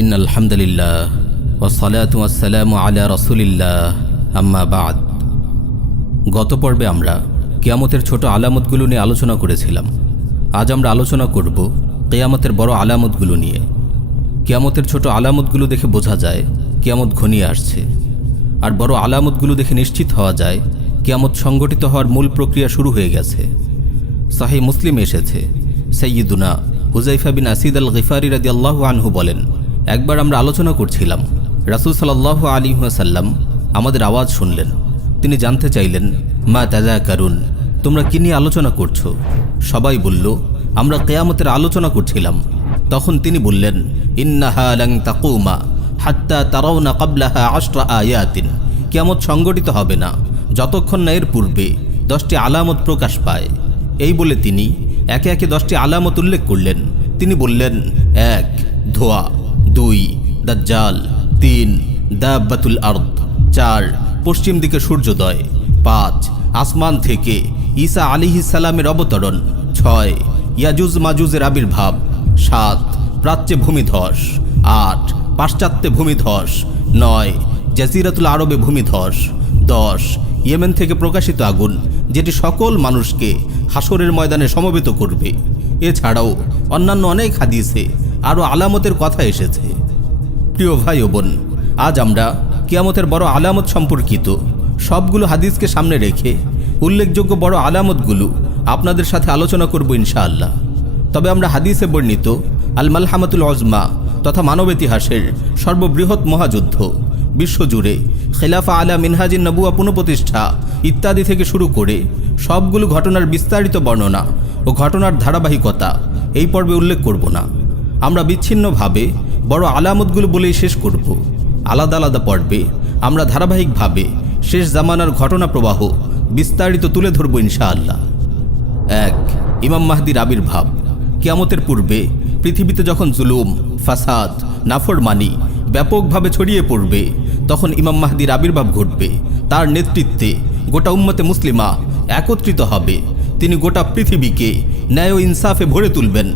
ইন্নাল হামদুলিল্লাহ ওয়াসসালাতু ওয়াসসালামু আলা রাসূলিল্লাহ আম্মা বাদ। গত পর্বে আমরা কিয়ামতের ছোট আলামতগুলো নিয়ে আলোচনা করেছিলাম। আজ আমরা আলোচনা করব কিয়ামতের বড় আলামতগুলো নিয়ে। কিয়ামতের ছোট আলামতগুলো দেখে বোঝা যায় কিয়ামত ঘনিয়ে আসছে, আর বড় আলামতগুলো দেখে নিশ্চিত হওয়া যায় কিয়ামত সংগঠিত হওয়ার মূল প্রক্রিয়া শুরু হয়ে গেছে। সহিহ মুসলিমে এসেছে, সাইয়্যিদুনা হুযায়ফা বিন আসিদ আল গিফারি রাদিয়াল্লাহু আনহু বলেন, একবার আমরা আলোচনা করছিলাম, রাসূল সাল্লাল্লাহু আলাইহি ওয়াসাল্লাম আমাদের আওয়াজ শুনলেন। তিনি জানতে চাইলেন, মা তাযাকারুন, তোমরা কি নিয়ে আলোচনা করছো? সবাই বলল, আমরা কিয়ামতের আলোচনা করছিলাম। তখন তিনি বললেন, ইন্নাহা লান তাকুমা হাত্তা তারাউনা ক্বাবলাহা 10 আয়াতিন, কিয়ামত সংগঠিত হবে না যতক্ষণ না এর পূর্বে 10টি আলামত প্রকাশ পায়। এই বলে তিনি একে একে 10টি আলামত উল্লেখ করলেন। তিনি বললেন, 1 ধোঁয়া, 2 দাজ্জাল, 3 দাব্বাতুল আরদ, 4 পশ্চিম দিকে সূর্যোদয়, 5 আসমান থেকে ঈসা আলাইহিস সালামের অবতরণ, 6 ইয়াজুজ মাজুজের আবির্ভাব, 7 প্রাচ্যে ভূমিধস, 8 পাশ্চাত্যে ভূমিধস, 9 জাজিরাতুল আরবে ভূমিধস, 10 ইয়েমেন থেকে প্রকাশিত আগুন, যেটি সকল মানুষকে হাসরের ময়দানে সমবেত করবে। এছাড়াও অন্যান্য অনেক হাদিসে আরও আলামতের কথা এসেছে। প্রিয় ভাই ও বোন, আজ আমরা কিয়ামতের বড় আলামত সম্পর্কিত সবগুলো হাদিসকে সামনে রেখে উল্লেখযোগ্য বড় আলামতগুলো আপনাদের সাথে আলোচনা করব ইনশাআল্লাহ। তবে আমরা হাদিসে বর্ণিত আল মালহামাতুল উজমা তথা মানব ইতিহাসের সর্ববৃহৎ মহাযুদ্ধ, বিশ্বজুড়ে খেলাফা আলা মিনহাজিন নবুয়া পুনঃপ্রতিষ্ঠা ইত্যাদি থেকে শুরু করে সবগুলো ঘটনার বিস্তারিত বর্ণনা ও ঘটনার ধারাবাহিকতা এই পর্বে উল্লেখ করব না। আমরা বিচ্ছিন্নভাবে বড় আলামতগুলো বলেই শেষ করব। আলাদা আলাদা পর্বে আমরা ধারাবাহিকভাবে শেষ জামানার ঘটনা প্রবাহ বিস্তারিত তুলে ধরব ইনশাআল্লাহ। 1 ইমাম মাহদির আবির্ভাব। কিয়ামতের পূর্বে পৃথিবীতে যখন জুলুম, ফাসাদ, নাফরমানি ব্যাপকভাবে ছড়িয়ে পড়বে, তখন ইমাম মাহদির আবির্ভাব ঘটবে। তার নেতৃত্বে গোটা উম্মতে মুসলিমা একত্রিত হবে। তিনি গোটা পৃথিবীকে ন্যায় ও ইনসাফে ভরে তুলবেন।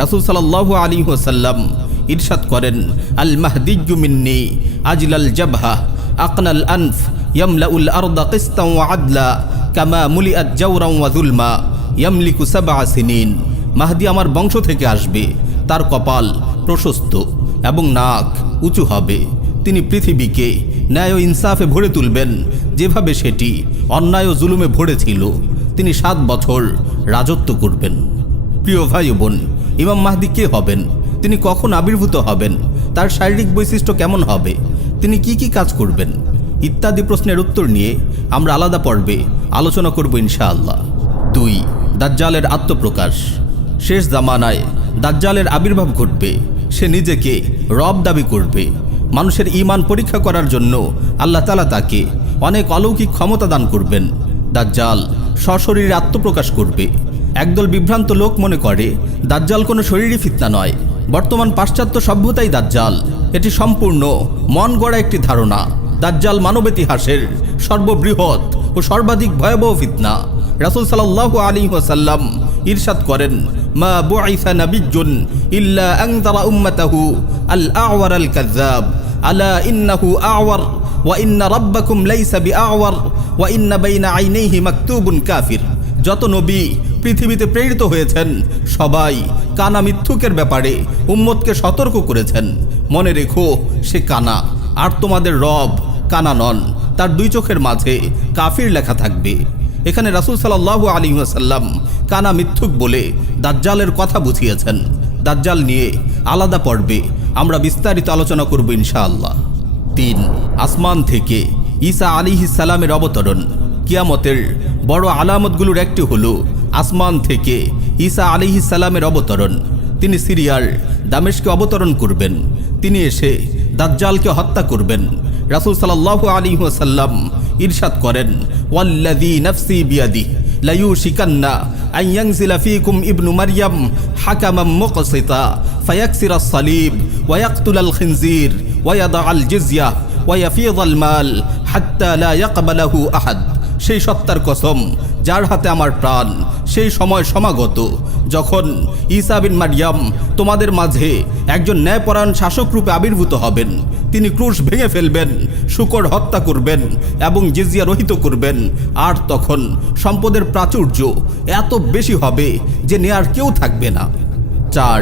রাসূল সাল্লাল্লাহু আলাইহি ওয়াসাল্লাম ইরশাদ করেন, আল মাহদিয়্যু মিন্নি আজলাল জাবহা আকনাল আনফ ইয়ামলাউল আরদা কিসতান ওয়া আদলা কামা মুলিআত জাওরান ওয়া যুলমা ইয়ামলিকু 7 সিনিন। মাহদি আমার বংশ থেকে আসবে, তার কপাল প্রশস্ত এবং নাক উঁচু হবে। তিনি পৃথিবীকে ন্যায় ও ইনসাফে ভরে তুলবেন, যেভাবে সেটি অন্যায় ও জুলুমে ভরেছিল। তিনি 7 বছর রাজত্ব করবেন। প্রিয় ভাই ও বোন, ইমাম মাহদি কে হবেন? তিনি কখন আবির্ভূত হবেন? তার শারীরিক বৈশিষ্ট্য কেমন হবে? তিনি কি কি কাজ করবেন? ইত্যাদি প্রশ্নের উত্তর নিয়ে আমরা আলাদা পর্বে আলোচনা করব ইনশাআল্লাহ। 2 দাজ্জালের আত্মপ্রকাশ। শেষ জামানায় দাজ্জালের আবির্ভাব ঘটবে। সে নিজেকে রব দাবি করবে। মানুষের ঈমান পরীক্ষা করার জন্য আল্লাহ তাআলা তাকে অনেক অলৌকিক ক্ষমতা দান করবেন। দাজ্জাল সশরীরে আত্মপ্রকাশ করবে। একদল বিভ্রান্ত লোক মনে করে দাজ্জাল কোনো শরীরী ফিতনা নয়, বর্তমান পাশ্চাত্য সভ্যতাই দাজ্জাল। এটি সম্পূর্ণ মন গড়া একটি ধারণা। দাজ্জাল মানব ইতিহাসের সর্ববৃহৎ ও সর্বাধিক ভয়াবহ ফিতনা। রাসূল সাল্লাল্লাহু আলাইহি ওয়াসাল্লাম ইরশাদ করেন, মা বুইসা নাবিয়্যুন ইল্লা আনযারা উম্মাতাহু আল আ'ওয়ার আল কাযযাব আলা ইন্নাহু আ'ওয়ার ওয়া ইন্না রাব্বাকুম লাইসা বিআ'ওয়ার ওয়া ইন্না বাইনা আইনাইহি মাকতুবুন কাফির। যত নবী পৃথিবীতে প্রেরিত হয়েছেন সবাই কানা মিথ্যুকের ব্যাপারে উম্মতকে সতর্ক করেছেন। মনে রেখো, সে কানা, আর তোমাদের রব কানা নন। তার 2 চোখের মাঝে কাফির লেখা থাকবে। এখানে রাসূল সাল্লাল্লাহু আলাইহি ওয়াসাল্লাম কানা মিথ্যুক বলে দাজ্জালের কথা বুঝিয়েছেন। দাজ্জাল নিয়ে আলাদা পর্বে আমরা বিস্তারিত আলোচনা করব ইনশাআল্লাহ। 3 আসমান থেকে ঈসা আলাইহিস সালামের অবতরণ। কিয়ামতের বড় আলামতগুলোর একটি হলো আসমান থেকে ঈসা আলাইহিস সালামের অবতরণ। তিনি সিরিয়ার দামেস্কে অবতরণ করবেন। তিনি এসে দাজ্জালকে হত্যা করবেন। রাসূল সাল্লাল্লাহু আলাইহি ওয়াসাল্লাম ইরশাদ করেন, ওয়াল্লাযী নাফসি বিয়াদিহি লা ইউশিকান্না আন ইয়ানজিলা ফীকুম ইবনু মারইয়াম হাকামান মুকসিতা ফায়াকসিরাস সালিব ওয়া ইয়াকতুলাল খিনজির ওয়া ইয়াদাআল জিজিয়া ওয়া ইয়াফিযাল মাল হাত্তা লা ইয়াকবালাহু আহাদ। সেই সত্তার কসম যার হাতে আমার প্রাণ, সেই সময় সমাগত যখন ঈসা বিন মারইয়াম তোমাদের মাঝে একজন ন্যায়পরায়ণ শাসক রূপে আবির্ভূত হবেন। তিনি ক্রুশ ভেঙে ফেলবেন, শূকর হত্যা করবেন এবং জিজিয়া রহিত করবেন। আর তখন সম্পদের প্রাচুর্য এত বেশি হবে যে নেয়ার কেউ থাকবে না। 4.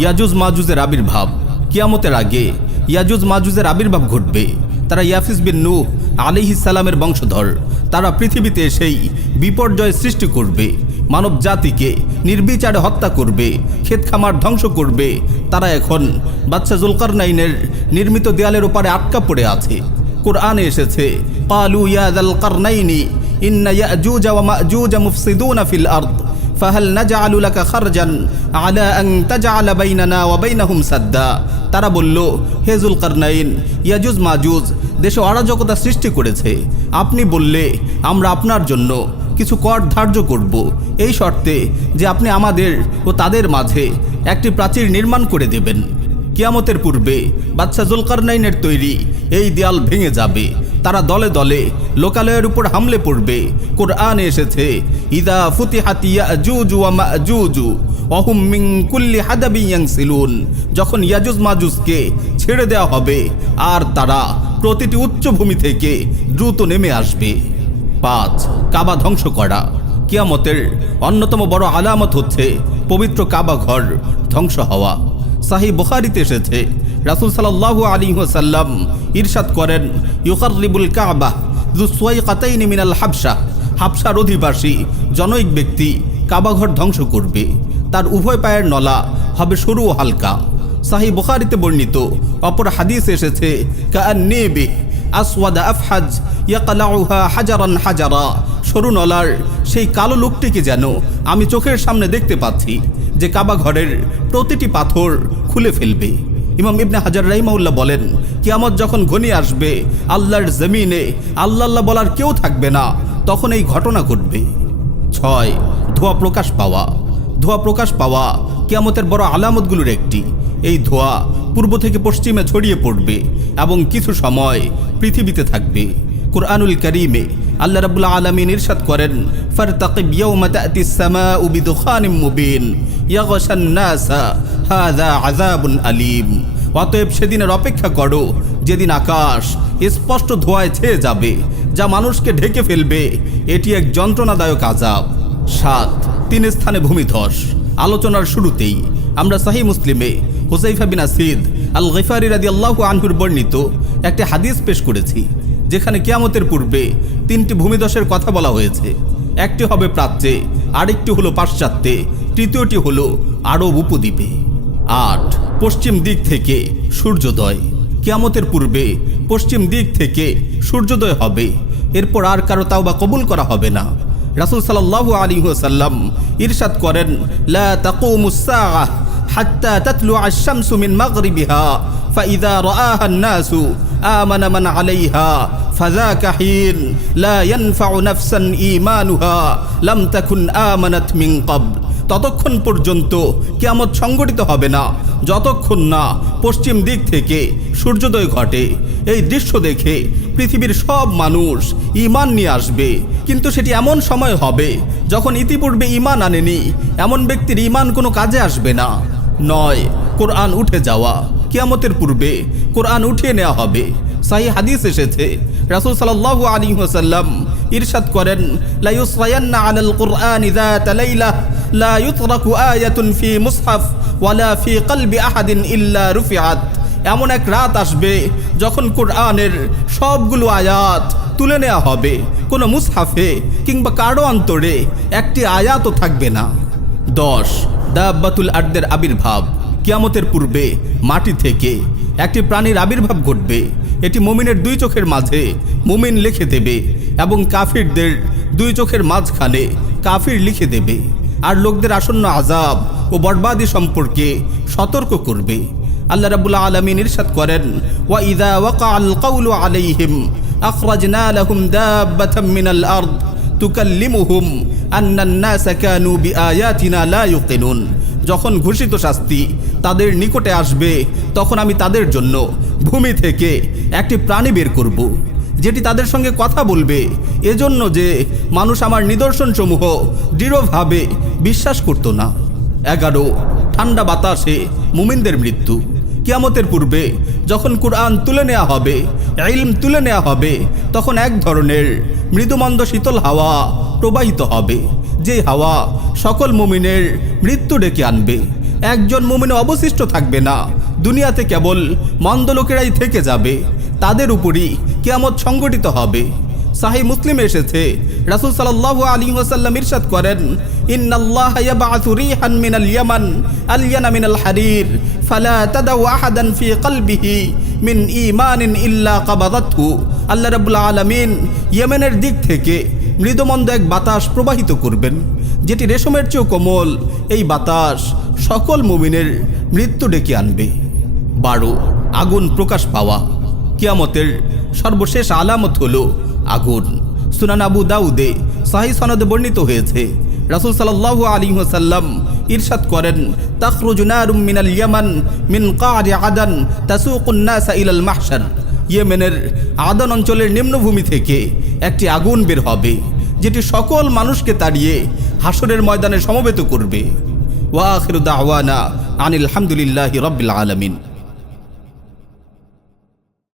ইয়াজুজ মাজুজের আবির্ভাব। কিয়ামতের আগে ইয়াজুজ মাজুজের আবির্ভাব ঘটবে। তারা ইয়াফিস বিন নূহ আলাইহিস সালামের বংশধর। তারা পৃথিবীতে সেই বিপর্যয় সৃষ্টি করবে, মানব জাতিকে নির্বিচারে হত্যা করবে, ক্ষেত খামার ধ্বংস করবে। তারা এখন বাদশা জুলকারনাইনের নির্মিত দেয়ালের ওপারে আটকা পড়ে আছে। কোরআনে এসেছে, ক্বালু ইয়া যাল কারনাইনি ইন্না ইয়াজুজ ওয়া মাজুজ মুফসিদুনা ফিল আরদ ফাহাল নাজআলু লাকা খারজান আলা আন তাজআলা বাইনানা ওয়া বাইনাহুম সাদ্দা। তারা বলল, হে জুলকারনাইন, ইয়াজুজ মাজুজ দেশে অরাজকতা সৃষ্টি করেছে। আপনি বললে আমরা আপনার জন্য কিছু কর ধার্য করব, এই শর্তে যে আপনি আমাদের ও তাদের মাঝে একটি প্রাচীর নির্মাণ করে দেবেন। কিয়ামতের পূর্বে বাদশা জুলকারনাইনের তৈরি এই দেয়াল ভেঙে যাবে। তারা দলে দলে লোকালয়ের উপর হামলে পড়বে। কোরআনে এসেছে, ইদা ফুতিহাত ইয়াজুজ ওয়া মাজুজ ওয়া হুম মিন কুল্লি হাদাবিন ইয়ানসিলুন। যখন ইয়াজুজ মাজুজকে ছেড়ে দেওয়া হবে আর তারা প্রতিটি উচ্চভূমি থেকে দ্রুত নেমে আসবে। 5. কাবা ধ্বংস করা। কিয়ামতের অন্যতম বড় আলামত হচ্ছে পবিত্র কাবা ঘর ধ্বংস হওয়া। সাহিহ বুখারীতে এসেছে, রাসূল সাল্লাল্লাহু আলাইহি ওয়াসাল্লাম ইরশাদ করেন, ইউকাররিবুল কাবা যু সুয়াইকাতাইন মিনাল হাবশা। হাবশার অধিবাসী জনৈক ব্যক্তি কাবাঘর ধ্বংস করবে। তার উভয় পায়ের নলা হবে সরু ও হালকা। সাহিহ বুখারীতে বর্ণিত অপর হাদিসে এসেছে, কাআন্নী বিহি আসওয়াদা আফহাজ ইয়াকলাউহা হাজারান হাজারা। সরু নলার সেই কালো লোকটিকে যেন আমি চোখের সামনে দেখতে পাচ্ছি, যে কাবা ঘরের প্রতিটি পাথর খুলে ফেলবে। ইমাম ইবনে হাজার রাহিমাহুল্লাহ বলেন, কিয়ামত যখন ঘনিয়ে আসবে, আল্লাহর জমিনে আল্লাহ বলার কেউ থাকবে না, তখন এই ঘটনা ঘটবে। 6. ধোঁয়া প্রকাশ পাওয়া। ধোঁয়া প্রকাশ পাওয়া কিয়ামতের বড় আলামতগুলোর একটি। এই ধোঁয়া পূর্ব থেকে পশ্চিমে ছড়িয়ে পড়বে এবং কিছু সময় পৃথিবীতে থাকবে। কুরআনুল কারীমে আল্লাহ রাব্বুল আলামিন ইরশাদ করেন, ফারতাকিব ইয়াওমা তা'তিস সামাউ বিদুখানিম মুবিন ইয়াগশান নাসা হাযা আযাবুন আলীম। অতএব সেদিনের অপেক্ষা করো যেদিন আকাশ স্পষ্ট ধোঁয়ায় ছেয়ে যাবে, যা মানুষকে ঢেকে ফেলবে। এটি এক যন্ত্রণাদায়ক আযাব। 7. 3 স্থানে ভূমিধস। আলোচনার শুরুতেই আমরা সহিহ মুসলিমে হুযায়ফা বিন আসিদ আল গিফারি রাদিয়াল্লাহু আনহুর বর্ণিত একটি হাদিস পেশ করেছি, যেখানে কিয়ামতের পূর্বে 3টি ভূমিধসের কথা বলা হয়েছে। একটি হবে প্রাচ্যে, আরেকটি হলো পাশ্চাত্যে, তৃতীয়টি হলো আরব উপদ্বীপে। 8. পশ্চিম দিক থেকে সূর্যোদয়। কিয়ামতের পূর্বে পশ্চিম দিক থেকে সূর্যোদয় হবে। এরপর আর কারো তাওবা কবুল করা হবে না। রাসূল সাল্লাল্লাহু আলাইহি ওয়াসাল্লাম ইরশাদ করেন, লা তাকুমুস সাআহ হাত্তা তাতলুআ আশ-শামসু মিন মাগরিবিহা ফাইযা রাআহা আন-নাসু আমানা মান আলাইহা ফাযাকা হিন লা ইয়ানফাউ নাফসান ঈমানুহা লাম তাকুন আমানাত মিন ক্বাবল। ততক্ষণ পর্যন্ত কিয়ামত সংঘটিত হবে না যতক্ষণ না পশ্চিম দিক থেকে সূর্যোদয় ঘটে। এই দৃশ্য দেখে পৃথিবীর সব মানুষ ঈমান নিয়ে আসবে, কিন্তু সেটি এমন সময় হবে যখন ইতিপূর্বে ঈমান আনেনি এমন ব্যক্তির ঈমান কোনো কাজে আসবে না। 9. কোরআন উঠে যাওয়া। কিয়ামতের পূর্বে কোরআন উঠিয়ে নেওয়া হবে। সহিহ হাদিস এসেছে, রাসূল সাল্লাল্লাহু আলাইহি ওয়াসাল্লাম ইরশাদ করেন, লা ইউসরায়ান্না আলাল কুরআনি যাতা লাইলা লা ইউতরাকু আয়াতুন ফি মুসহাফ ওয়ালা ফি কলবি আহাদিন ইল্লা রুফিআত। এমন এক রাত আসবে যখন কোরআনের সবগুলো আয়াত তুলে নেওয়া হবে, কোনো মুসহাফে কিংবা কারো অন্তরে একটি আয়াতও থাকবে না। 10. দাব্বাতুল আরদের আবির্ভাব। কিয়ামতের পূর্বে মাটি থেকে একটি প্রাণীর আবির্ভাব ঘটবে। এটি মুমিনের 2 চোখের মাঝে মুমিন লিখে দেবে এবং কাফিরদের 2 চোখের মাঝখানে কাফির লিখে দেবে, আর লোকদের আসন্ন আযাব ও বরবাদি সম্পর্কে সতর্ক করবে। আল্লাহ রাব্বুল আলামিন ইরশাদ করেন, ওয়া ইযা ওয়াকাআল কাওলু আলাইহিম আখরাজনা লাহুম দাব্বাতাম মিনাল আরদ তুকাল্লিমুহুম আন্নান নাসা কানু বিআয়াতিনা লা ইউকিনুন। যখন ঘোষিত শাস্তি তাদের নিকটে আসবে, তখন আমি তাদের জন্য ভূমি থেকে একটি প্রাণী বের করব, যেটি তাদের সঙ্গে কথা বলবে, এজন্য যে মানুষ আমার নিদর্শনসমূহ দৃঢ়ভাবে বিশ্বাস করত না। 11 ঠান্ডা বাতাসে মুমিনদের মৃত্যু। কিয়ামতের পূর্বে যখন কুরআন তুলে নেওয়া হবে, ইলম তুলে নেওয়া হবে, তখন এক ধরনের মৃদুমন্দ শীতল হাওয়া প্রবাহিত হবে, যে হাওয়া সকল মুমিনের মৃত্যু ডেকে আনবে। একজন মুমিন অবশিষ্ট থাকবে না, দুনিয়াতে কেবল মন্দ লোকেরাই থেকে যাবে। তাদের উপরই কিয়ামত সংগঠিত হবে। সাহিহ মুসলিমে এসেছে, রাসূল সাল্লাল্লাহু আলাইহি ওয়াসাল্লাম ইরশাদ করেন, ইন্নাল্লাহা ইয়াবআসু রিহান মিনাল ইয়ামান আলয়ানা মিনাল হারির ফালা তাদাউ আহাদান ফি কলবিহি মিন ঈমানিন ইল্লা কাবাদাতহু। আল্লাহ রাব্বুল আলামিন ইয়েমেনের দিক থেকে মৃদুমন্দ এক বাতাস প্রবাহিত করবেন, যেটি রেশমের চেয়েও কোমল। এই বাতাস সকল মুমিনের মৃত্যু ডেকে আনবে। 12 আগুন প্রকাশ পাওয়া। কিয়ামতের সর্বশেষ আলামত হলো আগুন। সুনান আবু দাউদে সহিহ সনদে বর্ণিত হয়েছে, রাসূল সাল্লাল্লাহু আলাইহি ওয়াসাল্লাম ইরশাদ করেন, তাখরুজু নারুম মিনাল ইয়ামান মিন কারি আদান তাসুকুন নাসা ইলাল মাহশার। ইয়েমেনের আদান অঞ্চলের নিম্নভূমি থেকে একটি আগুন বের হবে, যেটি সকল মানুষকে তাড়িয়ে হাসরের ময়দানে সমবেত করবে। ওয়া আখিরু দাওয়ানা আনিল হামদুলিল্লাহি রাব্বিল আলামিন।